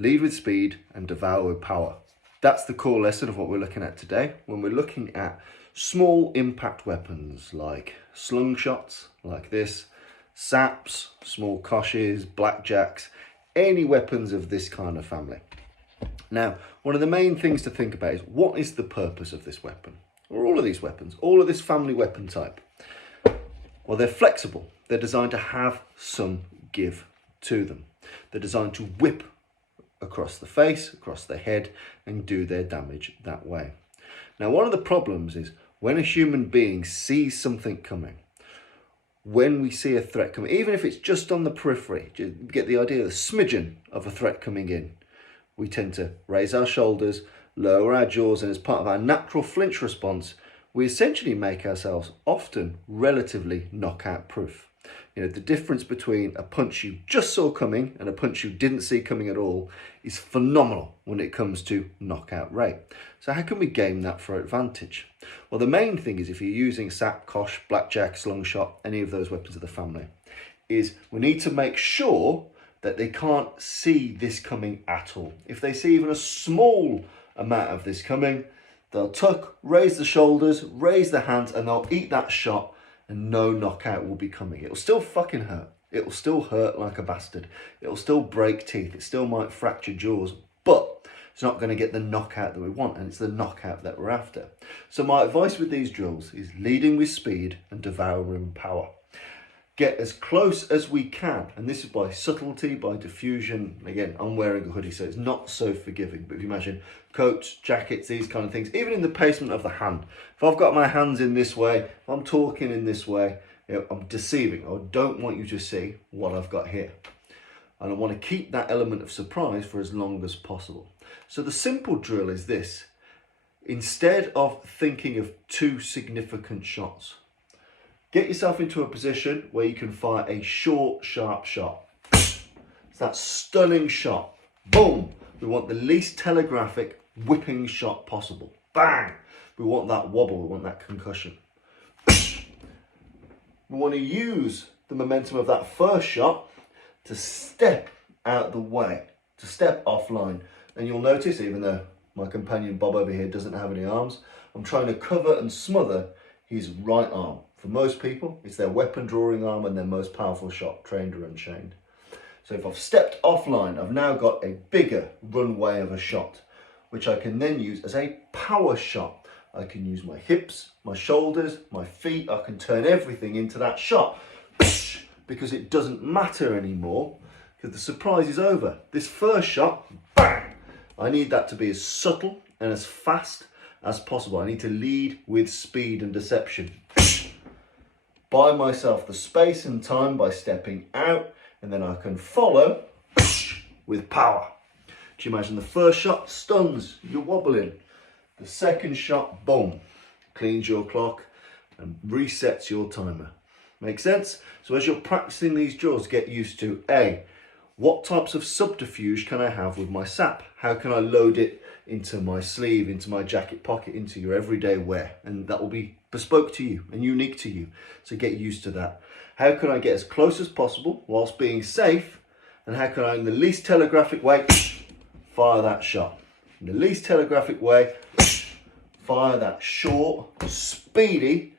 lead with speed and devour with power. That's the core lesson of what we're looking at today when we're looking at small impact weapons like slingshots, like this, saps, small koshes, blackjacks, any weapons of this kind of family. Now, one of the main things to think about is what is the purpose of this weapon, or all of these weapons, all of this family weapon type? Well, they're flexible. They're designed to have some give to them. They're designed to whip across the face, across the head, and do their damage that way. Now, one of the problems is when a human being sees something coming, when we see a threat coming, even if it's just on the periphery, you get the idea, the smidgen of a threat coming in, we tend to raise our shoulders, lower our jaws, and as part of our natural flinch response, we essentially make ourselves often relatively knockout proof. You know, the difference between a punch you just saw coming and a punch you didn't see coming at all is phenomenal when it comes to knockout rate. So how can we game that for advantage? Well, the main thing is if you're using sap, kosh, blackjack, slingshot, any of those weapons of the family, is we need to make sure that they can't see this coming at all. If they see even a small amount of this coming, they'll tuck, raise the shoulders, raise the hands, and they'll eat that shot and no knockout will be coming. It'll still fucking hurt. It'll still hurt like a bastard. It'll still break teeth. It still might fracture jaws, but it's not going to get the knockout that we want, and it's the knockout that we're after. So my advice with these drills is leading with speed and devouring power. Get as close as we can, and this is by subtlety, by diffusion. Again, I'm wearing a hoodie, so it's not so forgiving, but if you imagine coats, jackets, these kind of things, even in the placement of the hand. If I've got my hands in this way, if I'm talking in this way, you know, I'm deceiving. I don't want you to see what I've got here. And I want to keep that element of surprise for as long as possible. So the simple drill is this. Instead of thinking of two significant shots, get yourself into a position where you can fire a short, sharp shot. It's that stunning shot. Boom! We want the least telegraphic whipping shot possible. Bang! We want that wobble, we want that concussion. We want to use the momentum of that first shot to step out the way, to step offline. And you'll notice, even though my companion Bob over here doesn't have any arms, I'm trying to cover and smother his right arm. For most people, it's their weapon drawing arm and their most powerful shot, trained or unchained. So if I've stepped offline, I've now got a bigger runway of a shot, which I can then use as a power shot. I can use my hips, my shoulders, my feet. I can turn everything into that shot because it doesn't matter anymore because the surprise is over. This first shot, bang! I need that to be as subtle and as fast as possible. I need to lead with speed and deception. Buy myself the space and time by stepping out, and then I can follow with power. Do you imagine the first shot stuns, you're wobbling. The second shot, boom, cleans your clock and resets your timer. Make sense? So as you're practicing these drills, get used to A, what types of subterfuge can I have with my sap? How can I load it into my sleeve, into my jacket pocket, into your everyday wear? And that will be bespoke to you and unique to you. So get used to that. How can I get as close as possible whilst being safe? And how can I, in the least telegraphic way, fire that shot? In the least telegraphic way, fire that short, speedy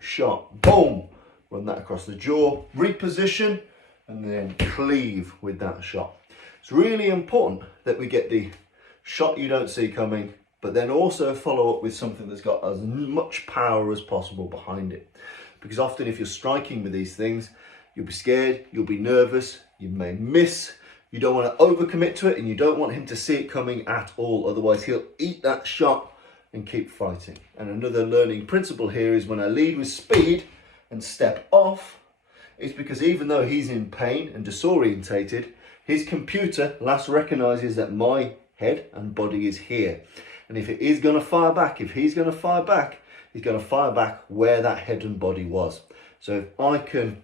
shot. Boom! Run that across the jaw, reposition, and then cleave with that shot. It's really important that we get the shot you don't see coming, but then also follow up with something that's got as much power as possible behind it. Because often if you're striking with these things, you'll be scared, you'll be nervous, you may miss, you don't want to overcommit to it, and you don't want him to see it coming at all. Otherwise he'll eat that shot and keep fighting. And another learning principle here is when I lead with speed and step off, it's because even though he's in pain and disorientated, his computer last recognizes that my head and body is here. And if it is going to fire back, if he's going to fire back, he's going to fire back where that head and body was. So if I can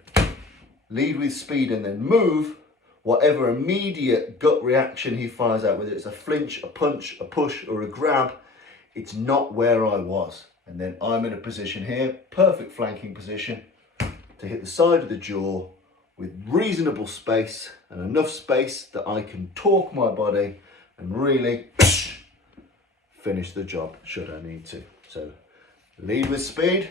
lead with speed and then move, whatever immediate gut reaction he fires out, whether it's a flinch, a punch, a push, or a grab, it's not where I was. And then I'm in a position here, perfect flanking position, to hit the side of the jaw with reasonable space and enough space that I can torque my body and really finish the job should I need to. So lead with speed,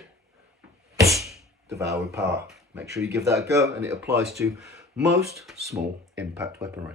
devour with power. Make sure you give that a go, and it applies to most small impact weaponry.